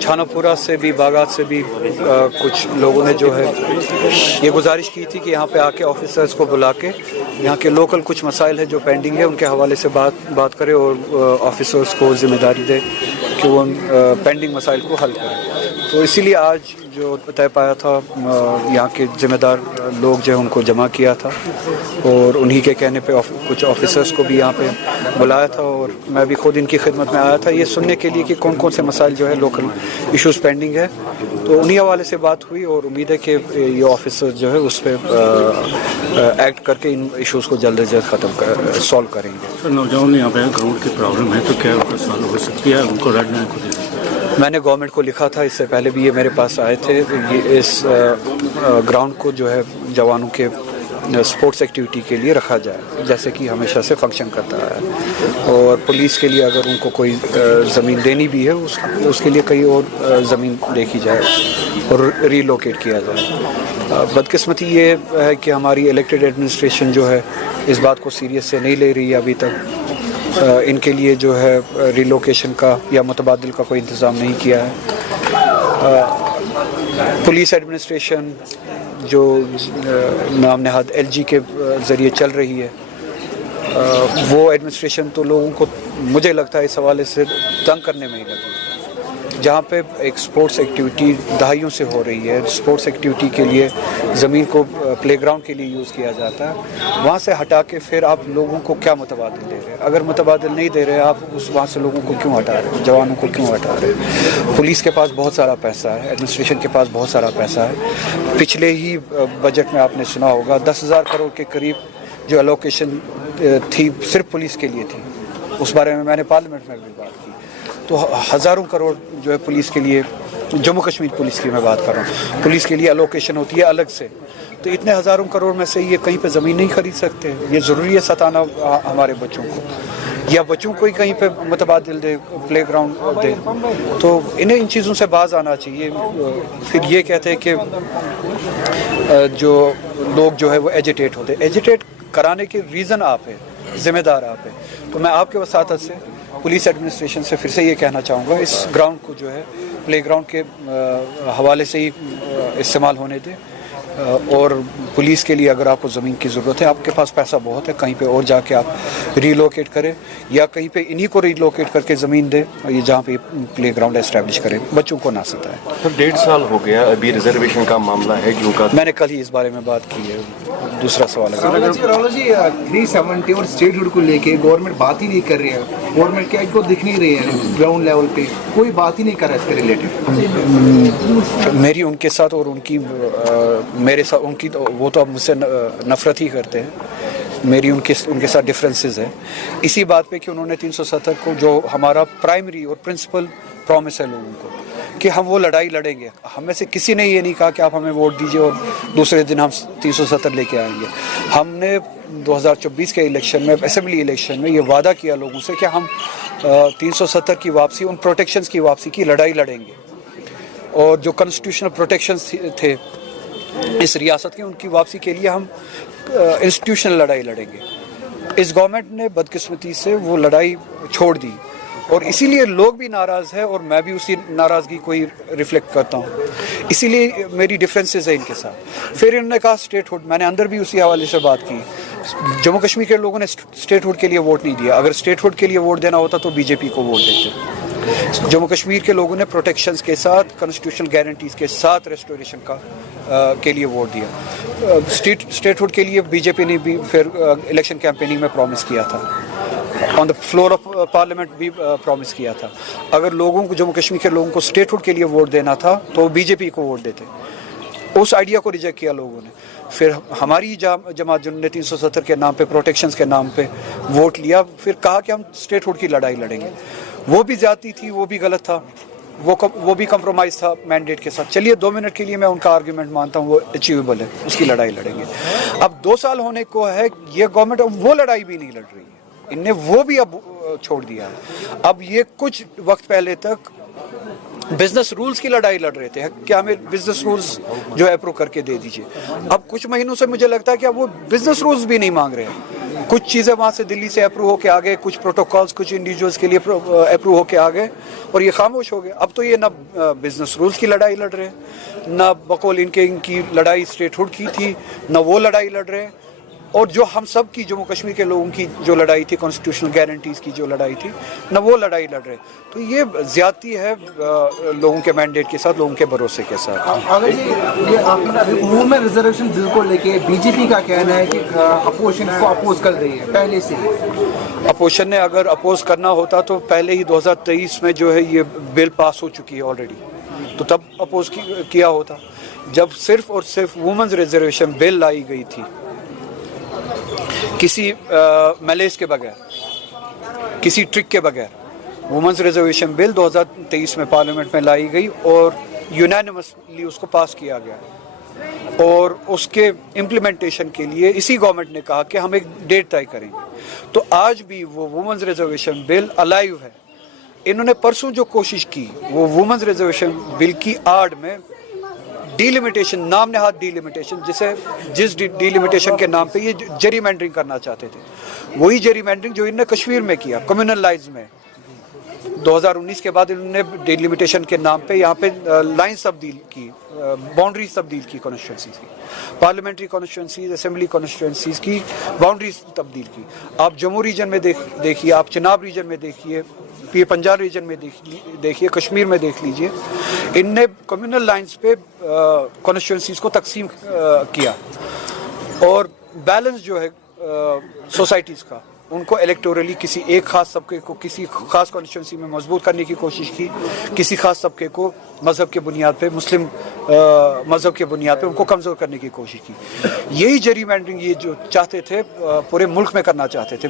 छानापुरा से भी बागात से भी कुछ लोगों ने जो है ये गुजारिश की थी कि यहाँ पे आके ऑफिसर्स को बुला के यहाँ के लोकल कुछ मसाइल है जो पेंडिंग है उनके हवाले से बात करें और ऑफिसर्स को जिम्मेदारी दे कि वो पेंडिंग मसाइल को हल करें। तो इसीलिए आज जो तय पाया था यहाँ के ज़िम्मेदार लोग जो है उनको जमा किया था और उन्हीं के कहने पे कुछ ऑफिसर्स को भी यहाँ पे बुलाया था और मैं भी खुद इनकी खिदमत में आया था ये सुनने के लिए कि कौन कौन से मसाइल जो है लोकल इश्यूज़ पेंडिंग है। तो उन्हीं हवाले से बात हुई और उम्मीद है कि ये ऑफिसर जो है उस पर एक्ट करके इन इश्यूज़ को जल्द से जल्द सॉल्व करेंगे। सर नौजवान यहाँ पे ग्राउंड की प्रॉब्लम है तो क्या सॉल्व हो सकती है उनको रखना है? मैंने गवर्नमेंट को लिखा था, इससे पहले भी ये मेरे पास आए थे। ये इस ग्राउंड को जो है जवानों के स्पोर्ट्स एक्टिविटी के लिए रखा जाए जैसे कि हमेशा से फंक्शन करता है और पुलिस के लिए अगर उनको कोई ज़मीन देनी भी है उसके लिए कहीं और ज़मीन देखी जाए और रीलोकेट किया जाए। बदकिस्मती ये है कि हमारी इलेक्टेड एडमिनिस्ट्रेशन जो है इस बात को सीरियस से नहीं ले रही है अभी तक। इनके लिए जो है रिलोकेशन का या मुतबादिल का कोई इंतज़ाम नहीं किया है। पुलिस एडमिनिस्ट्रेशन जो नाम नहाद LG के ज़रिए चल रही है वो एडमिनिस्ट्रेशन तो लोगों को मुझे लगता है इस हवाले से तंग करने में ही लगी। जहाँ पे एक स्पोर्ट्स एक्टिविटी दहाइयों से हो रही है, स्पोर्ट्स एक्टिविटी के लिए ज़मीन को प्लेग्राउंड के लिए यूज़ किया जाता है, वहाँ से हटा के फिर आप लोगों को क्या मुतबादिल दे रहे हैं? अगर मुतबादिल नहीं दे रहे आप वहाँ से लोगों को क्यों हटा रहे हैं, जवानों को क्यों हटा रहे हैं? पुलिस के पास बहुत सारा पैसा है, एडमिनिस्ट्रेशन के पास बहुत सारा पैसा है। पिछले ही बजट में आपने सुना होगा 10,000 करोड़ के करीब जो एलोकेशन थी सिर्फ पुलिस के लिए थी, उस बारे में मैंने पार्लियामेंट में भी बात की। तो हज़ारों करोड़ जो है पुलिस के लिए, जम्मू कश्मीर पुलिस की मैं बात कर रहा हूँ, पुलिस के लिए एलोकेशन होती है अलग से। तो इतने हज़ारों करोड़ में से ये कहीं पे ज़मीन नहीं खरीद सकते। ये ज़रूरी है सताना हमारे बच्चों को या बच्चों को ही कहीं पे मुतबादिल दे, प्ले ग्राउंड दे। तो इन्हें इन चीज़ों से बाज आना चाहिए। फिर ये कहते हैं कि जो लोग जो है वो एजिटेट होते, एजिटेट कराने के रीज़न आप है, ज़िम्मेदार आप है। तो मैं आपके वसातत से पुलिस एडमिनिस्ट्रेशन से फिर से ये कहना चाहूँगा इस ग्राउंड को जो है प्ले ग्राउंड के हवाले से ही इस्तेमाल होने दें और पुलिस के लिए अगर आपको ज़मीन की ज़रूरत है, आपके पास पैसा बहुत है, कहीं पे और जाके आप रीलोकेट करें या कहीं पे इन्हीं को रीलोकेट करके ज़मीन दें ये जहाँ पे प्ले ग्राउंड एस्टैब्लिश करें, बच्चों को ना सताए। तो 1.5 साल हो गया अभी रिजर्वेशन का मामला है क्यों का? मैंने कल ही इस बारे में बात की है। दूसरा सवाल है 370 और स्टेटहुड को लेके गवर्नमेंट बात ही नहीं कर रही है। गवर्नमेंट क्या इनको दिख नहीं रही है, ग्राउंड लेवल पे कोई बात ही नहीं कर रहा है इसके रिलेटेड। मेरी उनके साथ और उनकी मेरे साथ उनकी वो तो अब मुझसे नफ़रत ही करते हैं, मेरी उनके साथ डिफरेंसेस है इसी बात पे कि उन्होंने 370 को जो हमारा प्राइमरी और प्रिंसिपल प्रॉमिस है लोगों को कि हम वो लड़ाई लड़ेंगे। हमें से किसी ने ये नहीं कहा कि आप हमें वोट दीजिए और दूसरे दिन हम 370 लेके आएंगे। हमने 2024 के इलेक्शन में, असेंबली इलेक्शन में ये वादा किया लोगों से कि हम 370 की वापसी, उन प्रोटेक्शंस की वापसी की लड़ाई लड़ेंगे और जो कॉन्स्टिट्यूशनल प्रोटेक्शंस थे इस रियासत के उनकी वापसी के लिए हम इंस्टीट्यूशनल लड़ाई लड़ेंगे। इस गवर्नमेंट ने बदकिस्मती से वो लड़ाई छोड़ दी और इसीलिए लोग भी नाराज़ है और मैं भी उसी नाराज़गी को ही रिफ्लेक्ट करता हूँ। इसीलिए मेरी डिफरेंसेस है इनके साथ। फिर इन्होंने कहा स्टेटहुड, मैंने अंदर भी उसी हवाले से बात की। जम्मू कश्मीर के लोगों ने स्टेटहुड के लिए वोट नहीं दिया। अगर स्टेटहुड के लिए वोट देना होता तो बीजेपी को वोट देते। जम्मू कश्मीर के लोगों ने प्रोटेक्शंस के साथ, कॉन्स्टिट्यूशनल गारंटीज़ के साथ रेस्टोरेशन का के लिए वोट दिया। स्टेटहुड के लिए बीजेपी ने भी फिर इलेक्शन कैंपेनिंग में प्रॉमिस किया था, on the floor of parliament भी प्रॉमिस किया था। अगर लोगों को, जम्मू कश्मीर के लोगों को स्टेटहुड के लिए वोट देना था तो बीजेपी को वोट देते। उस आइडिया को रिजेक्ट किया लोगों ने। फिर हमारी जमात जिन्होंने 370 के नाम पे, प्रोटेक्शंस के नाम पे वोट लिया, फिर कहा कि हम स्टेटहुड की लड़ाई लड़ेंगे। वो भी ज़्यादती थी, वो भी गलत था, वो भी कंप्रोमाइज़ था मैंडेट के साथ। चलिए 2 मिनट के लिए मैं उनका आर्ग्यूमेंट मानता हूँ, वो अचीवेबल है, उसकी लड़ाई लड़ेंगे। अब 2 साल होने को है, ये गवर्नमेंट अब वो लड़ाई भी नहीं लड़ रही है, इनने वो भी अब छोड़ दिया है। अब ये कुछ वक्त पहले तक बिजनेस रूल्स की लड़ाई लड़ रहे थे कि हमें बिजनेस रूल्स जो है अप्रूव करके दे दीजिए। अब कुछ महीनों से मुझे लगता है कि अब वो बिजनेस रूल्स भी नहीं मांग रहे हैं। कुछ चीज़ें वहाँ से दिल्ली से अप्रूव होके आ गए, कुछ प्रोटोकॉल्स कुछ इंडिविजुअल्स के लिए अप्रूव होके आ गए और ये खामोश हो गए। अब तो ये ना बिजनेस रूल्स की लड़ाई लड़ रहे हैं, ना बकौल इनकी लड़ाई स्टेटहुड की थी, ना वो लड़ाई लड़ रहे हैं, और जो हम सब की जम्मू कश्मीर के लोगों की जो लड़ाई थी, कॉन्स्टिट्यूशनल गारंटीज़ की जो लड़ाई थी, ना वो लड़ाई लड़ रहे। तो ये ज़्यादती है लोगों के मैंडेट के साथ, लोगों के भरोसे के साथ। अगर ये आपने वुमेन रिजर्वेशन बिल को लेके बीजेपी का कहना है कि अपोजिशन इसको अपोज कर रही है पहले से ही। अपोजिशन ने अगर अपोज करना होता तो पहले ही 2023 में जो है ये बिल पास हो चुकी है ऑलरेडी, तो तब अपोज किया होता। जब सिर्फ और सिर्फ वुमेन्स रिजर्वेशन बिल लाई गई थी किसी मैलेज के बगैर, किसी ट्रिक के बगैर, वुमेन्स रिजर्वेशन बिल 2023 में पार्लियामेंट में लाई गई और यूनानिमसली उसको पास किया गया और उसके इम्प्लीमेंटेशन के लिए इसी गवर्नमेंट ने कहा कि हम एक डेट तय करेंगे। तो आज भी वो वुमेन्स रिजर्वेशन बिल अलाइव है। इन्होंने परसों जो कोशिश की वो वुमेन्स रिजर्वेशन बिल की आड़ में डीलिमिटेशन, नाम नहाद डीलिमिटेशन, जिस डीलिमिटेशन के नाम पे ये जेरीमैंडरिंग करना चाहते थे, वही जेरीमैंडरिंग जो इन्होंने कश्मीर में किया, कम्युनल लाइन्स में। 2019 के बाद इन्होंने डीलिमिटेशन के नाम पे यहाँ पे लाइन्स तब्दील की, बाउंड्रीज तब्दील की, कॉन्स्टिट्यूंसीज की, पार्लियामेंट्री कॉन्स्टिट्यूंसीज, असेंबली कॉन्स्टिट्यूंसीज की बाउंड्रीज तब्दील की। आप जम्मू रीजन में देखिए, आप चिनाब रीजन में देखिए, पीर पंजाब रीजन में देखिए, कश्मीर में देख लीजिए, इनने कम्युनल लाइन्स पे कॉन्स्टिट्यूंसीज को तकसीम किया और बैलेंस जो है सोसाइटीज़ का, उनको इलेक्टोरली किसी एक खास तबके को किसी खास कॉन्स्टिट्यूंसी में मजबूत करने की कोशिश की, किसी खास तबके को मज़हब के बुनियाद पे, मुस्लिम मज़हब के बुनियाद पे उनको कमज़ोर करने की कोशिश की। यही जेरीमैंडरिंग ये जो चाहते थे पूरे मुल्क में करना चाहते थे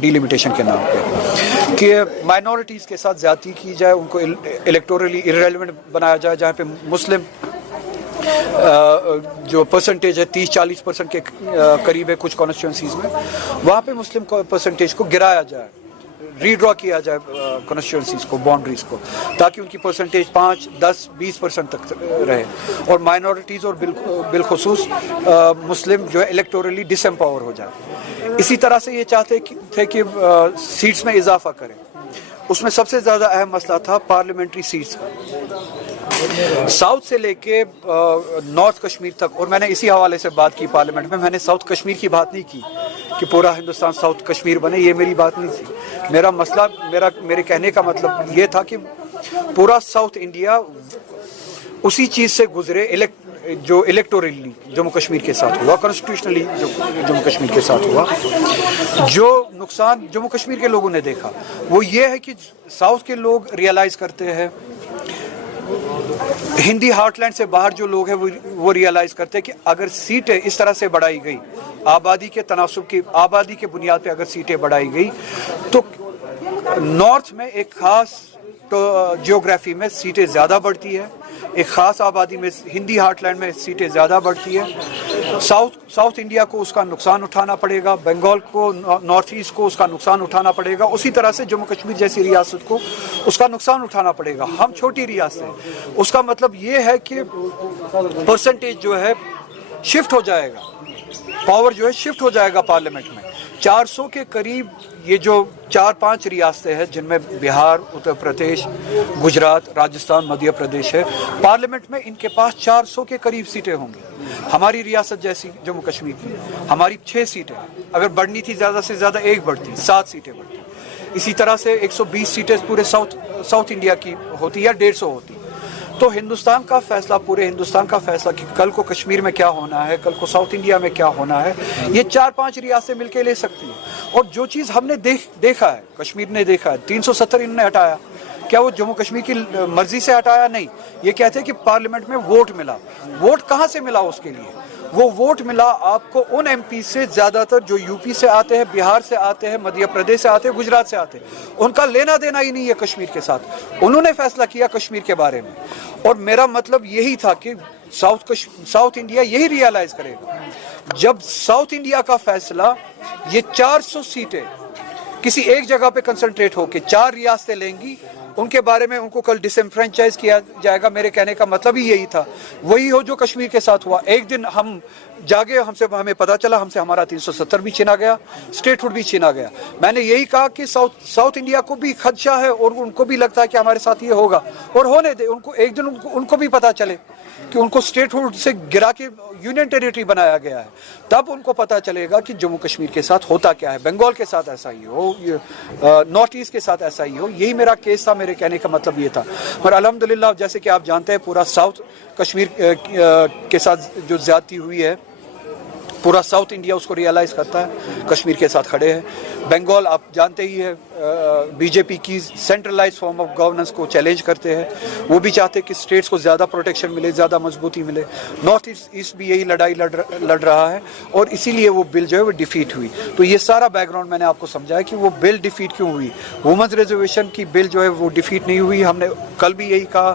डीलिमिटेशन के नाम पे, कि माइनॉरिटीज़ के साथ ज़्यादती की जाए, उनको इलेक्टोरली इररेलेवेंट बनाया जाए। जहाँ पे मुस्लिम जो परसेंटेज है 30-40% के करीब है कुछ कॉन्स्टिट्यूंसीज में, वहाँ पे मुस्लिम परसेंटेज को गिराया जाए, रीड्रॉ किया जाए कॉन्स्टिट्यूंसीज को, बाउंड्रीज को, ताकि उनकी परसेंटेज 5, 10, 20% तक रहे और माइनॉरिटीज़ और बिलखुसूस मुस्लिम जो है इलेक्टोरली डिसएम्पावर हो जाए। इसी तरह से ये चाहते थे कि सीट्स में इजाफा करें। उसमें सबसे ज़्यादा अहम मसला था पार्लियामेंट्री सीट्स का, साउथ से लेके नॉर्थ कश्मीर तक। और मैंने इसी हवाले से बात की पार्लियामेंट में, मैंने साउथ कश्मीर की बात नहीं की कि पूरा हिंदुस्तान साउथ कश्मीर बने, ये मेरी बात नहीं थी। मेरा मसला, मेरे कहने का मतलब ये था कि पूरा साउथ इंडिया उसी चीज़ से गुजरे जो इलेक्टोरली जम्मू कश्मीर के साथ हुआ, कॉन्स्टिट्यूशनली जो जम्मू कश्मीर के साथ हुआ। जो नुकसान जम्मू कश्मीर के लोगों ने देखा वो ये है कि साउथ के लोग रियलाइज़ करते हैं, हिंदी हार्टलैंड से बाहर जो लोग हैं वो रियलाइज़ करते हैं कि अगर सीटें इस तरह से बढ़ाई गई, आबादी के तनासुब की, आबादी के बुनियाद पे अगर सीटें बढ़ाई गई, तो नॉर्थ में एक ख़ास जियोग्राफी में सीटें ज़्यादा बढ़ती है, एक ख़ास आबादी में हिंदी हार्टलैंड में सीटें ज़्यादा बढ़ती है। साउथ इंडिया को उसका नुकसान उठाना पड़ेगा, बंगाल को, नॉर्थ ईस्ट को उसका नुकसान उठाना पड़ेगा, उसी तरह से जम्मू कश्मीर जैसी रियासत को उसका नुकसान उठाना पड़ेगा। हम छोटी रियासत हैं, उसका मतलब ये है कि परसेंटेज जो है शिफ्ट हो जाएगा, पावर जो है शिफ्ट हो जाएगा पार्लियामेंट में। 400 के करीब ये जो 4-5 रियासतें हैं जिनमें बिहार, उत्तर प्रदेश, गुजरात, राजस्थान, मध्य प्रदेश है, पार्लियामेंट में इनके पास 400 के करीब सीटें होंगी। हमारी रियासत जैसी जम्मू कश्मीर की हमारी 6 सीटें, अगर बढ़नी थी ज़्यादा से ज़्यादा 1 बढ़ती, 7 सीटें बढ़ती। इसी तरह से 120 सीटें पूरे साउथ इंडिया की होती या 150 होती। तो हिंदुस्तान का फैसला, पूरे हिंदुस्तान का फैसला कि कल को कश्मीर में क्या होना है, कल को साउथ इंडिया में क्या होना है, ये 4-5 रियासतें मिलके ले सकती हैं। और जो चीज़ हमने देखा है, कश्मीर ने देखा है, 370 इन्होंने हटाया, क्या वो जम्मू कश्मीर की मर्जी से हटाया? नहीं। ये कहते हैं कि पार्लियामेंट में वोट मिला। वोट कहाँ से मिला उसके लिए? वो वोट मिला आपको उन एमपी से, ज़्यादातर जो यूपी से आते हैं, बिहार से आते हैं, मध्य प्रदेश से आते हैं, गुजरात से आते हैं। उनका लेना देना ही नहीं है कश्मीर के साथ। उन्होंने फैसला किया कश्मीर के बारे में। और मेरा मतलब यही था कि साउथ इंडिया यही रियलाइज़ करेगा जब साउथ इंडिया का फैसला, ये 400 सीटें किसी एक जगह पे कंसंट्रेट होके 4 रियासतें लेंगी, उनके बारे में उनको कल डिसएनफ्रेंचाइज किया जाएगा। मेरे कहने का मतलब ही यही था। वही हो जो कश्मीर के साथ हुआ। एक दिन हम जागे हमसे हमें पता चला, हमसे हमारा 370 भी छीना गया, स्टेटहुड भी छीना गया। मैंने यही कहा कि साउथ इंडिया को भी खदशा है और उनको भी लगता है कि हमारे साथ ये होगा, और होने दे, उनको एक दिन उनको भी पता चले कि उनको स्टेटहुड से गिरा के यूनियन टेरिटरी बनाया गया है, तब उनको पता चलेगा कि जम्मू कश्मीर के साथ होता क्या है, बंगाल के साथ ऐसा ही हो, नॉर्थ ईस्ट के साथ ऐसा ही हो। यही मेरा केस था, मेरे कहने का मतलब ये था। और अल्हम्दुलिल्लाह जैसे कि आप जानते हैं पूरा साउथ कश्मीर के साथ जो ज्यादती हुई है, पूरा साउथ इंडिया उसको रियलाइज करता है, कश्मीर के साथ खड़े हैं। बंगाल आप जानते ही है बीजेपी की सेंट्रलाइज फॉर्म ऑफ गवर्नेंस को चैलेंज करते हैं, वो भी चाहते हैं कि स्टेट्स को ज़्यादा प्रोटेक्शन मिले, ज़्यादा मजबूती मिले। नॉर्थ ईस्ट भी यही लड़ाई लड़ रहा है और इसीलिए वो बिल जो है वो डिफीट हुई। तो ये सारा बैकग्राउंड मैंने आपको समझाया कि वो बिल डिफीट क्यों हुई। वुमेन्स रिजर्वेशन की बिल जो है वो डिफीट नहीं हुई। हमने कल भी यही कहा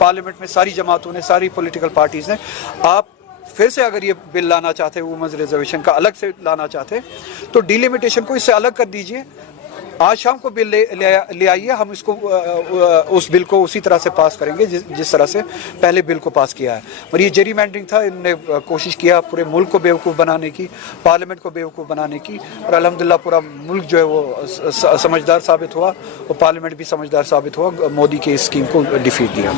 पार्लियामेंट में, सारी जमातों ने, सारी पॉलिटिकल पार्टीज़ ने, आप फिर से अगर ये बिल लाना चाहते हैं, वुमेन्स रिजर्वेशन का अलग से लाना चाहते हैं, तो डिलिमिटेशन को इससे अलग कर दीजिए। आज शाम को बिल ले आइए, हम इसको उस बिल को उसी तरह से पास करेंगे जिस तरह से पहले बिल को पास किया है। और ये जेरीमैंडरिंग था, इन्होंने कोशिश किया पूरे मुल्क को बेवकूफ़ बनाने की, पार्लियामेंट को बेवकूफ़ बनाने की, और अल्हम्दुलिल्लाह पूरा मुल्क जो है वो समझदार साबित हुआ और पार्लियामेंट भी समझदार साबित हुआ, मोदी के इस स्कीम को डिफीट दिया।